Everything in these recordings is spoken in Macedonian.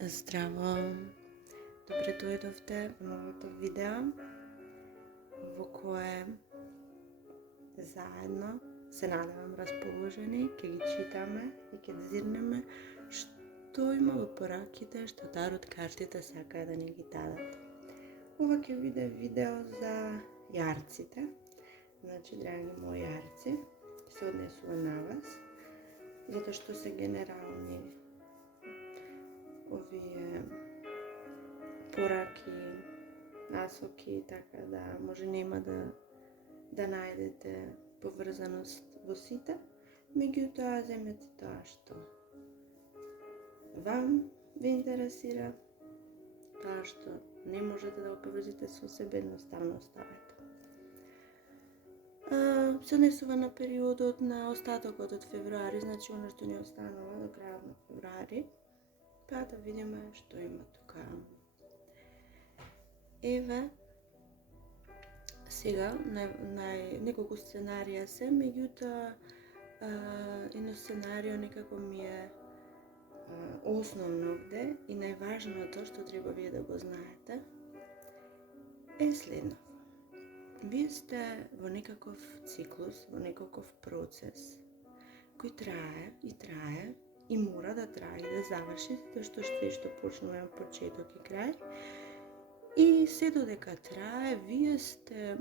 Здраво! Добре дојдовте во новото видео во кое заедно се надевам расположени, ќе ги читаме и ќе зирнеме што има во пораките што тарот картите сакаат да ни ги дадат. Ова ќе биде видео за јарците. Значи, драги мои јарци, се однесува на вас, затоа што се генерални овие пораки, насоки, така да може нема да најдете поврзаност во сите, меѓутоа земете тоа што вам ви интересира, тоа што не можете да го поврзите со себе, едноставно оставете. Се однесува на периодот на остатокот од февруари, значи оно што ни останува до крајот на февруари. Па да видиме што има тука. Еве, сега неколку сценарија се, меѓутоа едно сценарио некако ми е основно овде и најважното што треба вие да го знаете е следно. Вие сте во некаков циклус, во некаков процес кој трае и мора да трае и да заврши, затоа што се што почнува од почеток и крај. И се додека трае, вие сте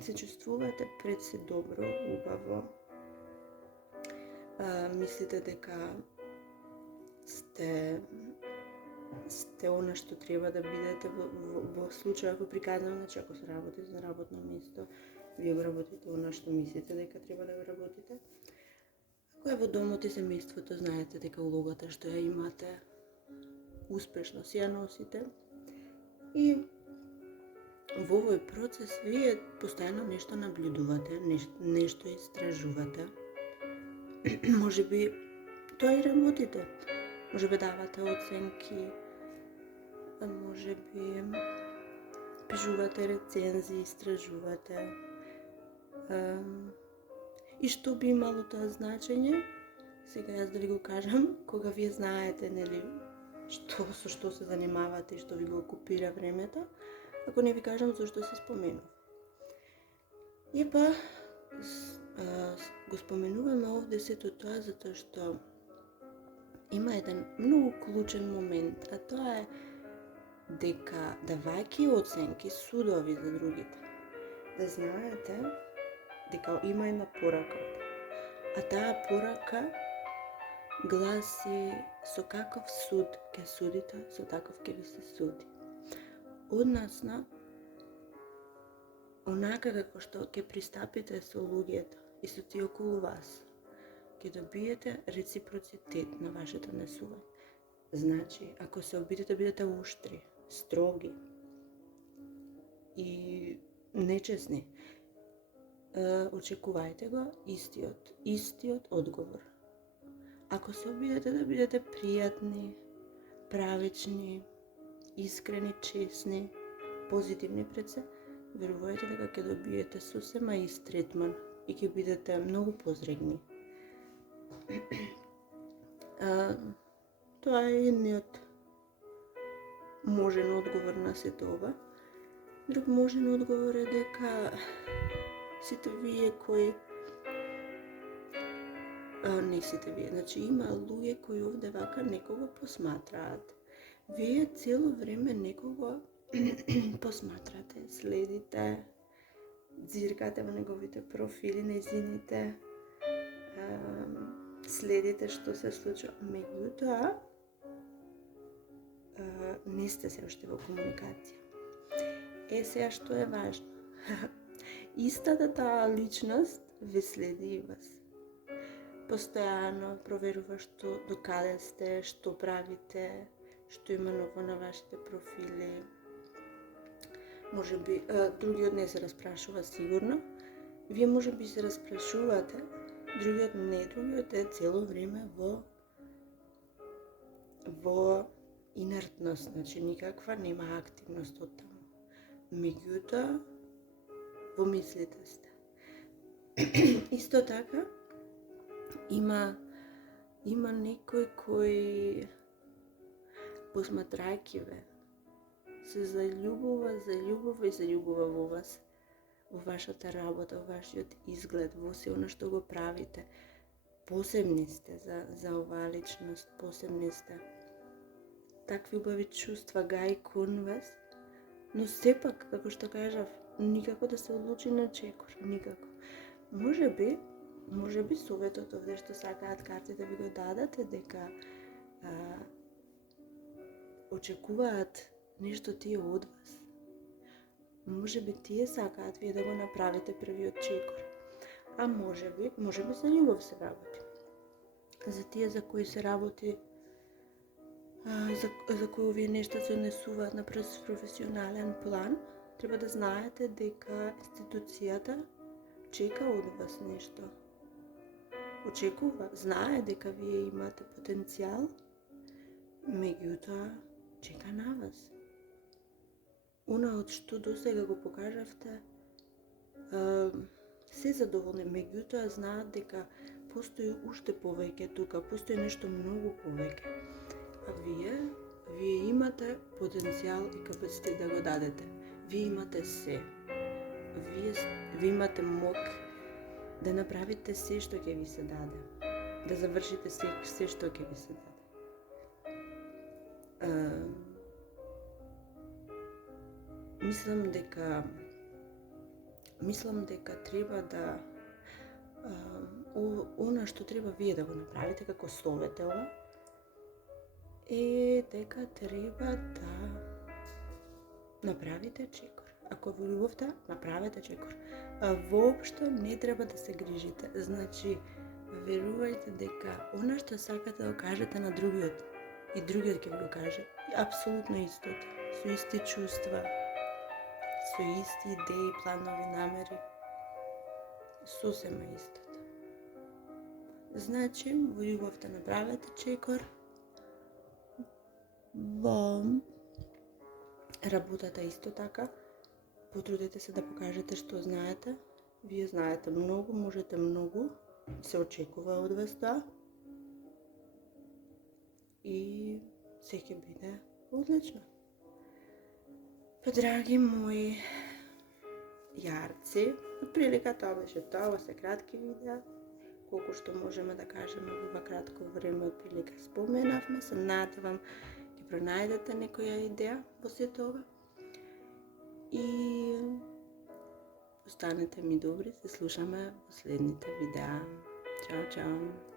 се чувствувате пред се добро, убаво. Мислите дека сте она што треба да бидете во случајот во приказано, значи ако се работи за работно место, вие го работите она што мислите дека треба да го работите. Ако е во домот и семејството, знаете дека улогата што ја имате успешно си ја носите. И во овој процес вие постојано нешто наблюдувате, нешто истражувате. Може би тоа и работите. Може би давате оценки, може би пишувате рецензии, истражувате. И што би имало тоа значење? Сега јас дали го кажам, кога вие знаете, нели, со што се занимавате и што ви го окупира времето, ако не ви кажам зашто се споменува. И па го споменуваме овде сето тоа затоа што има еден многу клучен момент, а тоа е дека давајќи оценки, судови за другите, да знаете дека има една порака, а таа порака гласи: со каков суд ќе судите, со таков ќе ви се суди. Односно, онака како што ќе пристапите со луѓето и со тие околу вас, ќе добиете реципроцитет на вашето однесување. Значи, ако се обидете, бидете уштри, строги и нечесни, очекувајте го истиот одговор. Ако се обидете да бидете пријатни, правични, искрени, честни, позитивни пред се, верувајте дека ќе добиете сосема ист третман и ќе бидете многу позрегни. Тоа е едниот можен одговор на сето ова. Друг можен одговор е дека сите вие кои не сите вие, значи има луѓе кои овде вака некого посматраат. Вие цело време некого посматрате, следите, дзиркате во неговите профили, нејзините, следите што се случува. Меѓутоа, не сте се уште во комуникација. Сега што е важно? Истата таа личност ве следи и вас. Постојано проверува што докаде сте, што правите, што има ново на вашите профили. Може би другиот не се распрашува сигурно. Вие може би се распрашувате, другиот не, другиот е цело време во инертност, значи никаква нема активност од таму. Меѓутоа, во мислите сте. Исто така, има некој кој посматрајќи ве, се заљубува во вас, во вашата работа, во вашиот изглед, во се она што го правите. Посебни сте за оваа личност, посебни сте. Такви убави чувства гаи кон вас, но сепак, како што кажав, никако да се одлучи на чекор, никако. Може би советот овде што сакаат картите ви го дадат е дека очекуваат нешто тие од вас. Може би тие сакаат вие да го направите првиот чекор. А може би за љубов се работи. За тие за кои се работи, за кои овие нешта се однесуваат на професионален план, треба да знаете дека институцијата чека од вас нешто. Очекува, знае дека вие имате потенцијал, меѓутоа чека на вас. Она од што досега го покажавте, се задоволни, меѓутоа знаат дека постои уште повеќе тука, постои нешто многу повеќе. А вие имате потенцијал и капацитет да го дадете. Вие имате се. Вие имате мок да направите се што ќе ви се даде. Да завршите се што ќе ви се даде. Мислам дека треба да она што треба вие да го направите како совет ова е дека треба да направите чекор. Ако во љубовта, направете чекор. Воопшто не треба да се грижите. Значи, верувајте дека она што сакате да кажете на другиот и другиот ќе ви го каже апсолутно истото, со исти чувства, со исти идеи, планови, намери, сосема истото. Значи, во љубовта направете чекор, во работата исто така, потрудете се да покажете што знаете. Вие знаете многу, можете многу, се очекува од вас тоа. И се ќе биде одлично. Па, драги мои јарци, отприлика тоа беше тоа, ова се кратки видеа. Колку што можеме да кажеме во ова кратко време, отприлика споменавме, се надевам ќе пронајдете некоја идеја во сето ова. И останете ми добри, се слушаме во следните видеа. Чао, чао!